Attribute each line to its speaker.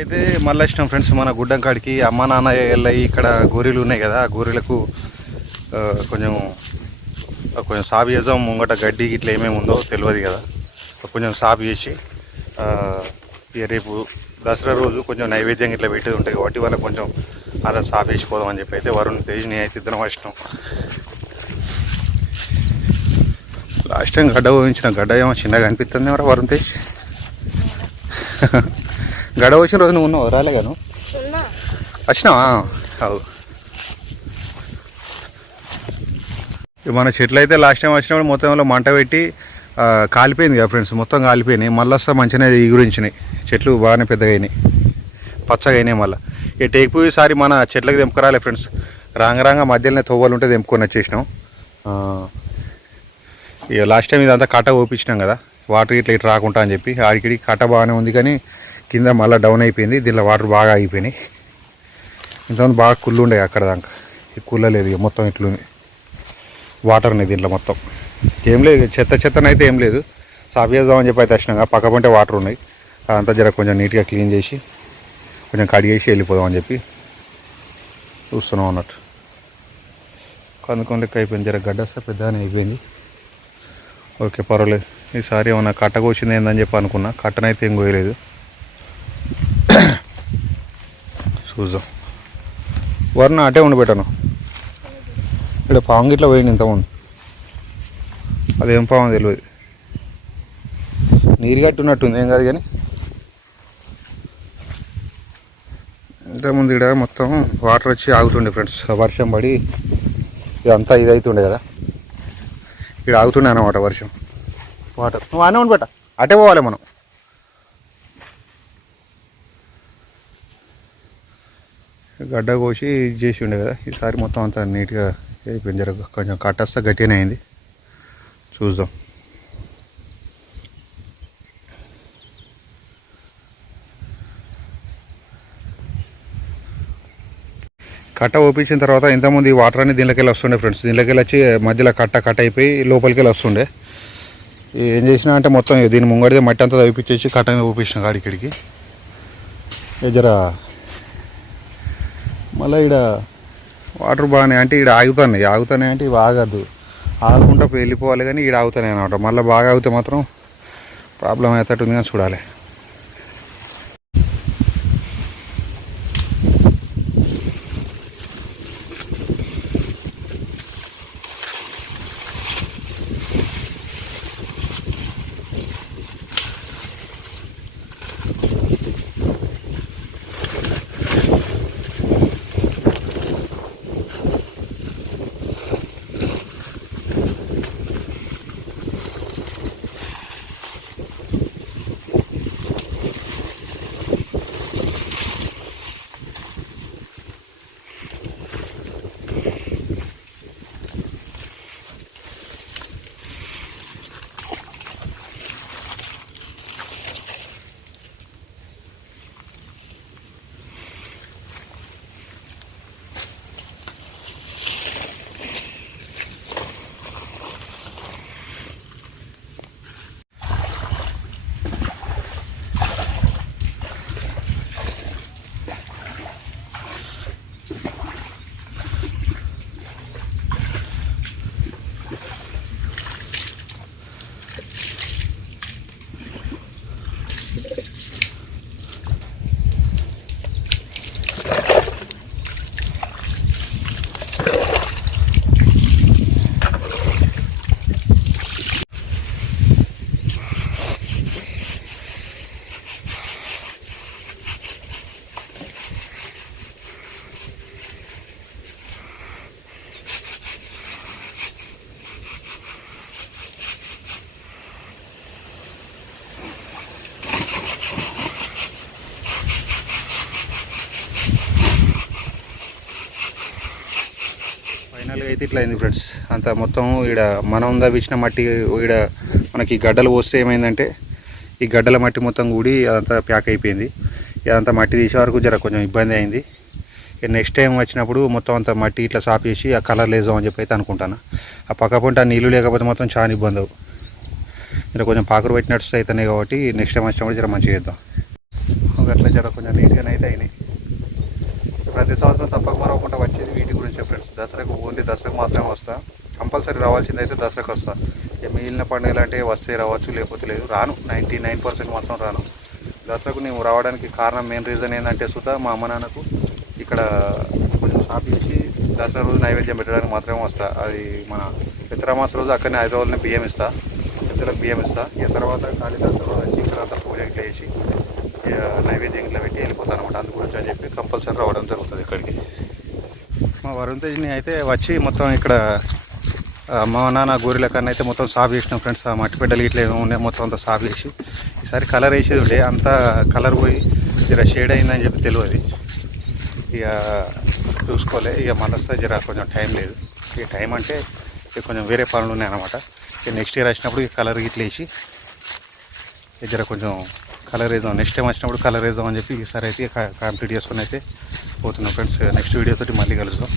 Speaker 1: అయితే మళ్ళీ వచ్చినాం ఫ్రెండ్స్ మన గుడ్డం కాడికి అమ్మ నాన్న వెళ్ళి ఇక్కడ గోరీలు ఉన్నాయి కదా ఆ గోరీలకు కొంచెం కొంచెం సాగు చేద్దాం ముంగట గడ్డి ఇట్లా ఏమేమి ఉందో తెలియదు కదా. కొంచెం సాపు చేసి రేపు దసరా రోజు కొంచెం నైవేద్యం ఇట్లా పెట్టేది ఉంటాయి కాబట్టి వాళ్ళకి కొంచెం అలా సాగు చేసిపోదాం అని చెప్పి అయితే వరుణ్ తేజ్ని అయితే ఇద్దరం వచ్చినాం. లాస్ట్ టైం గడ్డ ఊహించిన గడ్డ ఏమో చిన్నగా అనిపిస్తుంది మరి వరుణ్ తేజ్. గడ వచ్చిన రోజు నువ్వు ఉన్నావు రాలే గాను వచ్చినావా? అవు. మన చెట్లు అయితే లాస్ట్ టైం వచ్చినప్పుడు మొత్తంలో మంట పెట్టి కాలిపోయింది కదా ఫ్రెండ్స్ మొత్తం కాలిపోయినాయి. మళ్ళీ వస్తా మంచిగానే ఎగురించినాయి చెట్లు బాగానే పెద్దగా అయినాయి. పచ్చగా అయినాయి మళ్ళీ. ఇక టేకు ఈసారి మన చెట్లకు తెంపుకురాలే ఫ్రెండ్స్ రాంగ రాంగ మధ్యలోనే తవ్వలు ఉంటే తెంపుకొని వచ్చేసినాం. ఇక లాస్ట్ టైం ఇదంతా కట్ట ఓపించినాం కదా. వాటర్ ఇట్లా ఇట్లా రాకుండా అని చెప్పి ఆడికి కట్ట బాగానే ఉంది కానీ కింద మళ్ళీ డౌన్ అయిపోయింది దీనిలో వాటర్ బాగా అయిపోయినాయి. ఇంతకుముందు బాగా కుళ్ళు ఉండే అక్కడ దాకా. ఈ కుళ్ళలేదు ఇక మొత్తం ఇట్లుంది. వాటర్ ఉన్నాయి దీంట్లో మొత్తం. ఏం లేదు ఇక చెత్త చెత్తనైతే ఏం లేదు. సాఫ్ చేద్దామని చెప్పి అయితే వచ్చినాక పక్క పంటే వాటర్ ఉన్నాయి. అదంతా జర కొంచెం నీట్గా క్లీన్ చేసి కొంచెం కడిగేసి వెళ్ళిపోదామని చెప్పి చూస్తున్నాం అన్నట్టు. కందుకొని లెక్క అయిపోయింది జర గడ్డ వస్తే పెద్దగానే అయిపోయింది. ఓకే పర్వాలేదు. ఈసారి ఏమన్నా కట్ట కోసింది ఏందని చెప్పి అనుకున్నా. కట్టనైతే ఏం కోయలేదు. చూద్దాం. వర్ణ అటే ఉండి పెట్టాను. ఇక్కడ పాము గిట్ల పోయింది ఇంతకుముందు. అదేం పాము తెలియదు నీరు గట్టి ఉన్నట్టుంది ఏం కాదు కానీ. ఇంతకుముందు ఇక్కడ మొత్తం వాటర్ వచ్చి ఆగుతుండే ఫ్రెండ్స్. వర్షం పడి ఇదంతా ఇది అవుతుండే కదా. ఇక్కడ ఆగుతుండే అన్నమాట వర్షం. వాటర్. నువ్వు అనే ఉండి పెట్ట. అటే పోవాలి మనం. గడ్డ కోసి ఇది చేసి ఉండే కదా. ఈసారి మొత్తం అంతా నీట్గా అయిపోయింది. జర కొంచెం కట్టస్తా గట్టిగానే అయింది. చూద్దాం. కట్ట ఓపించిన తర్వాత ఇంతకుముందు ఈ వాటర్ అన్ని దీనిలోకి వెళ్ళి వస్తుండే ఫ్రెండ్స్ దీనిలోకి వెళ్ళి వచ్చి మధ్యలో కట్ట కట్ అయిపోయి లోపలికి వెళ్ళి వస్తుండే ఏం చేసినా అంటే మొత్తం దీని ముంగడిదే మట్టి అంతా తవ్విపించేసి కట్ట మీద ఊపించిన కాడికి ఇక జర మళ్ళీ ఇక్కడ వాటర్ బాగానే అంటే ఇక్కడ ఆగుతున్నాయి. ఆగుతున్నాయి అంటే ఇవి ఆగద్దు. ఆగకుండా పోయి వెళ్ళిపోవాలి కానీ ఇక్కడ ఆగుతున్నాయి అనమాట మళ్ళీ బాగా ఆగితే మాత్రం ప్రాబ్లం అవుతట్టు ఉంది కానీ చూడాలి. అయితే ఇట్లా అయింది ఫ్రెండ్స్. అంత మొత్తం ఈడ మనం తవ్వించిన మట్టి ఈడ మనకి గడ్డలు పోస్తే ఏమైందంటే ఈ గడ్డల మట్టి మొత్తం కూడి అదంతా ప్యాక్ అయిపోయింది. ఇదంతా మట్టి తీసే వరకు జర కొంచెం ఇబ్బంది అయింది. నెక్స్ట్ టైం వచ్చినప్పుడు మొత్తం అంత మట్టి ఇట్లా సాపేసి చేసి ఆ కలర్ లేదాం అని చెప్పి అయితే అనుకుంటాను. ఆ పక్క పంట ఆ నీళ్ళు లేకపోతే మాత్రం చాలా ఇబ్బంది అవు. జర కొంచెం పాకరు పెట్టినట్టు అవుతున్నాయి కాబట్టి నెక్స్ట్ టైం వచ్చినప్పుడు జర మంచిగా చేద్దాం. అట్లా జర కొంచెం నీట్గానే అయితే అయినాయి. ప్రతి సంవత్సరం తప్పక మరవకుండా వచ్చేది వీటి గురించే ఫ్రెండ్స్ దసరాకు ఓన్లీ దసరాకు మాత్రమే వస్తా. కంపల్సరీ రావాల్సింది అయితే దసరాకు వస్తా. ఇక మిగిలిన పండుగలు అంటే వస్తే రావచ్చు లేకపోతే లేదు. రాను. నైంటీ నైన్ పర్సెంట్ మాత్రం రాను. దసరాకు నేను రావడానికి కారణం మెయిన్ రీజన్ ఏంటంటే సుధా మా అమ్మ నాన్నకు ఇక్కడ కొంచెం షాప్ దసరా రోజు నైవేద్యం పెట్టడానికి మాత్రమే వస్తా. అది మన పితరామాస రోజు అక్కడనే హైదరాబాద్లో బియ్యం ఇస్తా. పెద్దలకు బియ్యం ఇస్తా. ఇక తర్వాత ఖాళీ దసరా వచ్చి తర్వాత పూజ ఇట్లా వేసి నైవేద్యం ఇట్లా పెట్టి వెళ్ళిపోతాను అనమాట అందు అని చెప్పి కంపల్సరీ రావడం జరుగుతుంది ఇక్కడికి. మా వరుణ్ తేజ్ని అయితే వచ్చి మొత్తం ఇక్కడ మా నాన్న గోరిల కన్నా అయితే మొత్తం సాఫ్ చేసినాం ఫ్రెండ్స్. ఆ మట్టి బిడ్డలు ఇట్లా ఏమో ఉన్నాయి మొత్తం అంతా సాఫ్ చేసి. ఈసారి కలర్ వేసేది ఉండే అంతా కలర్ పోయి జర షేడ్ అయిందని చెప్పి తెలియదు. ఇక చూసుకోలే ఇక మనస్తా జర కొంచెం టైం లేదు. ఇక టైం అంటే ఇక కొంచెం వేరే పనులు ఉన్నాయి అనమాట ఇక నెక్స్ట్ ఇయర్ వచ్చినప్పుడు ఇక కలర్ ఇట్లా వేసి జర కొంచెం కలర్ వేద్దాం. నెక్స్ట్ టైం వచ్చినప్పుడు కలర్ వేద్దాం అని చెప్పి ఈసారి అయితే కంప్లీట్ చేసుకుని అయితే పోతున్నాం. ఫ్రెండ్స్ నెక్స్ట్ వీడియోతో మళ్ళీ కలుద్దాం.